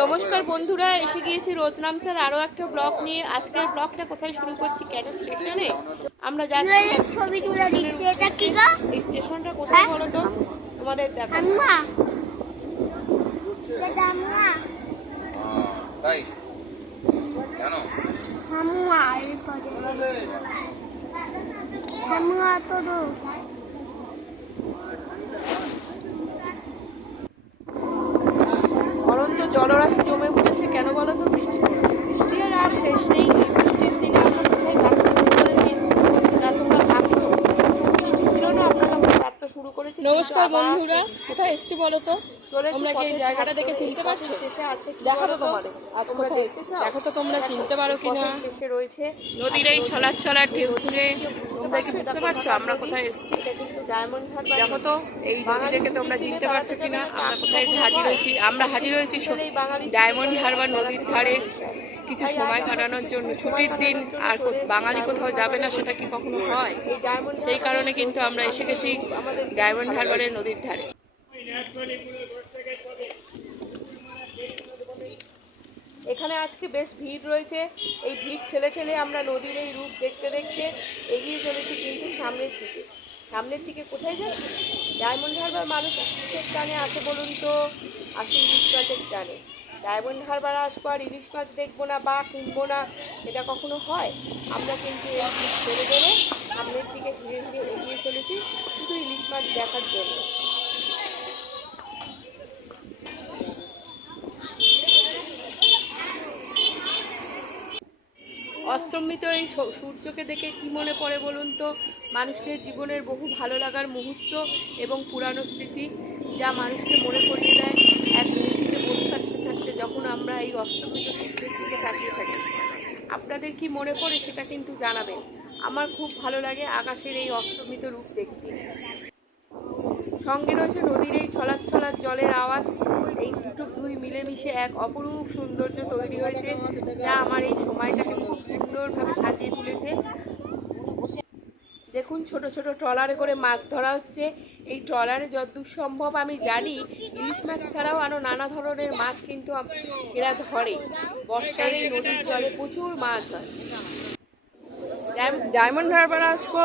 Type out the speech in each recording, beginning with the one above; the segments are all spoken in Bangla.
নমস্কার বন্ধুরা, এসে গিয়েছি রোজনামচার আরও একটা ব্লগ নিয়ে। আজকের ব্লগটা কোথায় শুরু করছি? কেন স্টেশনে আমরা যাচ্ছি। ছবি তুলে দিচ্ছে, এটা কি গো? এই স্টেশনটা কোথায় বলো তো, তোমাদের দেখাবো। তাই জানো অনন্ত জলরাশি জমে উঠেছে। কেন বলো তো? বৃষ্টি পড়ছে। বৃষ্টি আর শেষ নেই। এই বৃষ্টির দিনে আমরা কোথায় যাত্রা শুরু করেছি তা তোমরা ভাবছো? বৃষ্টি ছিল না, আমরা তখন যাত্রা শুরু করেছি। নমস্কার বন্ধুরা, কোথায় এসেছি বলো তো? তোমরা কি এই জায়গাটা দেখে চিনতে পারছো? শেষে আছে দেখাবো তোমাদের আজ কোথায় এসেছি, দেখো তো তোমরা চিনতে পারো কিনা। শেষে রয়েছে নদীর এই ছলার ছলার ঢেউ শুনে তোমরা কি বুঝতে পারছো আমরা কোথায় এসেছি? এটা কিন্তু ডায়মন্ড হারবার। দেখো তো এই নদী দেখে তোমরা চিনতে পারছো কিনা আমরা কোথায় এসে হাজির হয়েছি। আমরা হাজির হয়েছি ডায়মন্ড হারবার নদীর ধারে কিছু সময় কাটানোর জন্য। ছুটির দিন আর বাঙালি কোথাও যাবে না, সেটা কি কখনো হয়? সেই কারণে কিন্তু আমরা এসে গেছি ডায়মন্ড হারবারের নদীর ধারে। এখানে আজকে বেশ ভিড় রয়েছে। এই ভিড় ঠেলে ঠেলে আমরা নদীর এই রূপ দেখতে দেখতে এগিয়ে চলেছি কিন্তু সামনের দিকে কোথায় যাচ্ছি? ডায়মন্ড হারবার মানুষ কিসের টানে আসে বলুন তো? আসে ইলিশ মাছের টানে। ডায়মন্ড হারবার আসবো আর ইলিশ মাছ দেখবো না বা কিনবো না, সেটা কখনো হয়? আমরা কিন্তু এই ভিড় ঠেলে ঠেলে সামনের দিকে ধীরে ধীরে এগিয়ে চলেছি শুধু ইলিশ মাছ দেখার জন্য। অস্তমিত এই সূর্যকে দেখে কি মনে পড়ে বলুন তো? মানুষের জীবনের বহু ভালো লাগার মুহূর্ত এবং পুরানো স্মৃতি, যা মানুষকে মনে করিয়ে দেয় এক নদীতে বসে থাকতে থাকতে যখন আমরা এই অস্তমিত সূর্যের দিকে তাকিয়ে থাকি। আপনাদের কি মনে পড়ে সেটা কিন্তু জানাবেন। আমার খুব ভালো লাগে আকাশের এই অস্তমিত রূপ দেখতে। সঙ্গে রয়েছে নদীর এই ছলার ছলার জলের আওয়াজ। এই দুই মিলেমিশে এক অপরূপ সৌন্দর্য তৈরি হয়েছে, যা আমার এই সময়টাকে খুব সুন্দরভাবে সাজিয়ে তুলেছে। দেখুন, ছোট ছোট ট্রলারে করে মাছ ধরা হচ্ছে। এই ট্রলারে যতদূর সম্ভব আমি জানি ইলিশ মাছ ছাড়াও আরও নানা ধরনের মাছ কিন্তু এরা ধরে। বর্ষার এই নদীর জলে প্রচুর মাছ হয়। ডায়মন্ড হারবার আসবো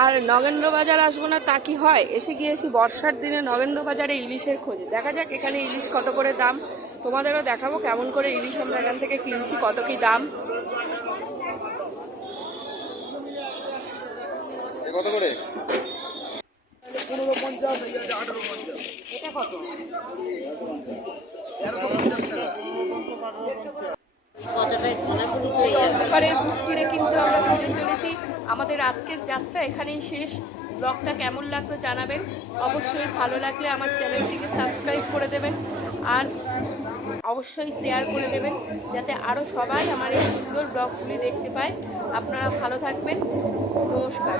আর নগেন্দ্র বাজার আসবো না তা কি হয়? এসে গিয়েছি বর্ষার দিনে নগেন্দ্র বাজারে ইলিশের খোঁজে। দেখা যাক এখানে ইলিশ কত করে দাম। তোমাদেরও দেখাবো কেমন করে ইলিশ আমরা এখান থেকে কিনছি, কত কি দাম। কত করে? এটা কত? এবারের বুক চিরে কিন্তু আমরা ফিরে চলেছি। আমাদের আজকের যাত্রা এখানেই শেষ। ব্লগটা কেমন লাগলো জানাবেন। অবশ্যই ভালো লাগলে আমার চ্যানেলটিকে সাবস্ক্রাইব করে দেবেন আর অবশ্যই শেয়ার করে দেবেন, যাতে আরও সবাই আমার এই সুন্দর ব্লগগুলি দেখতে পায়। আপনারা ভালো থাকবেন। নমস্কার।